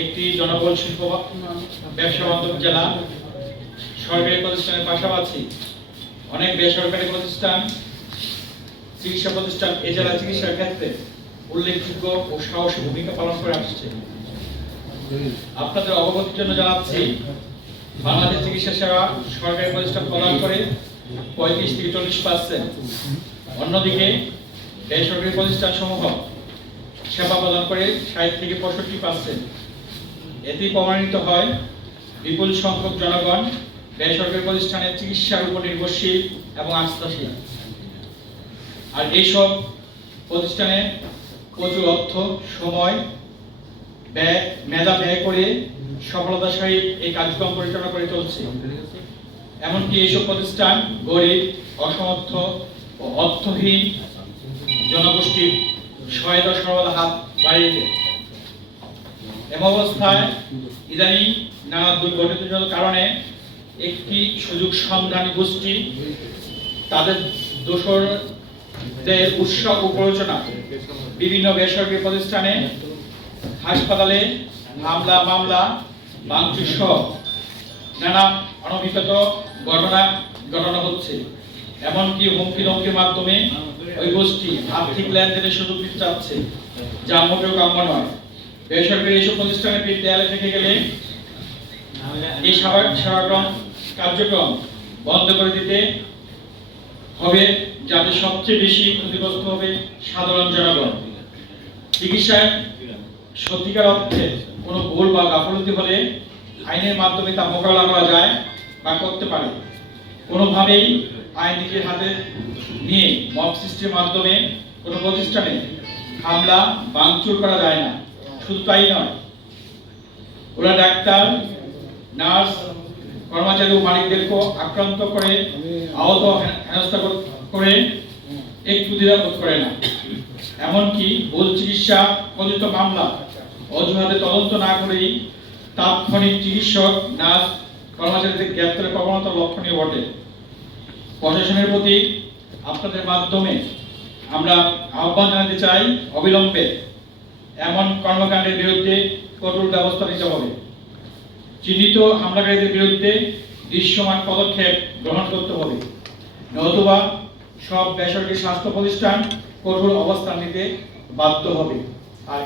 একটি জনবল শিল্প ব্যবসা বান্ধব জেলা। সরকারি প্রতিষ্ঠানের পাশাপাশি অনেক বেসরকারি প্রতিষ্ঠান, চিকিৎসা প্রতিষ্ঠান এ জেলা চিকিৎসার ক্ষেত্রে উল্লেখযোগ্য ও সাহসী ভূমিকা পালন করে আসছে। আপনাদের অবগতির জন্য জানাচ্ছি, বাংলাদেশ চিকিৎসা সেবা সরকারি প্রতিষ্ঠান প্রদান করে পঁয়ত্রিশ থেকে চল্লিশ পার্সেন্ট অন্যদিকে, বেসরকারি প্রতিষ্ঠান সমূহ সেবা প্রদান করে ষাট থেকে পঁয়ষট্টি পার্সেন্ট এতেই প্রমাণিত হয় বিপুল সংখ্যক জনগণ বেসরকারি প্রতিষ্ঠানের চিকিৎসার উপর নির্ভরশীল এবং আস্থাশীল। আর এইসব প্রতিষ্ঠানে প্রচুর অর্থ, সময়, ব্যয়, মেধা ব্যয় করে সফলতার সহিত এই কার্যক্রম পরিচালনা করে চলছে। এমনকি এইসব প্রতিষ্ঠান গরিব, অসমর্থ ও অর্থহীন জনগোষ্ঠীর সহায়তা সর্বদা হাত বাড়িয়ে অবস্থায় ইদানিং নানা দুর্ঘটনার কারণে একটি সুযোগ গোষ্ঠী তাদের বিভিন্ন বেসরকারি প্রতিষ্ঠানে হাসপাতালে হামলা, মামলা ভাঙচুর সহ নানা অনভিজ্ঞত ঘটনা ঘটনা হচ্ছে। এমনকি হুমকি মাধ্যমে ওই গোষ্ঠী আর্থিক লেনদেনের সুযোগ দিতে চাচ্ছে, যা মোটেও কাম্য নয়। বেসরকারি এইসব প্রতিষ্ঠানে পিঠ দেয়ালে থেকে গেলে এই সেবা সেবাক্রম কার্যক্রম বন্ধ করে দিতে হবে, যাতে সবচেয়ে বেশি ক্ষতিগ্রস্ত হবে সাধারণ জনগণ। চিকিৎসায় সত্যিকার অর্থে কোনো ভুল বা গাফলতি হলে আইনের মাধ্যমে তা মোকাবেলা করা যায় বা করতে পারে। কোনোভাবেই আইন নিজের হাতে নিয়ে মব সৃষ্টির মাধ্যমে কোনো প্রতিষ্ঠানে হামলা, ভাঙচুর করা যায় না। শুধু তাই নয়, ওরা ডাক্তার, নার্স, কর্মচারী ও মালিকদেরকে আক্রান্ত করে, আহত হেনস্থা করে একটু দ্বিধাবোধ করে না। এমনকি ভুল চিকিৎসা কথিত মামলা অজুহাতে তদন্ত না করেই তাৎক্ষণিক চিকিৎসক, নার্স, কর্মচারীদের গ্রেপ্তারের প্রবণতা লক্ষণীয় বটে। প্রশাসনের প্রতি আপনাদের মাধ্যমে আমরা আহ্বান জানাতে চাই অবিলম্বে এমন কর্মকাণ্ডের বিরুদ্ধে কঠোর ব্যবস্থা নিতে হবে। চিহ্নিত হামলাকারীদের বিরুদ্ধে দৃশ্যমান পদক্ষেপ গ্রহণ করতে হবে। নতুবা সব বেসরকারি স্বাস্থ্য প্রতিষ্ঠান কঠোর অবস্থান নিতে বাধ্য হবে। আর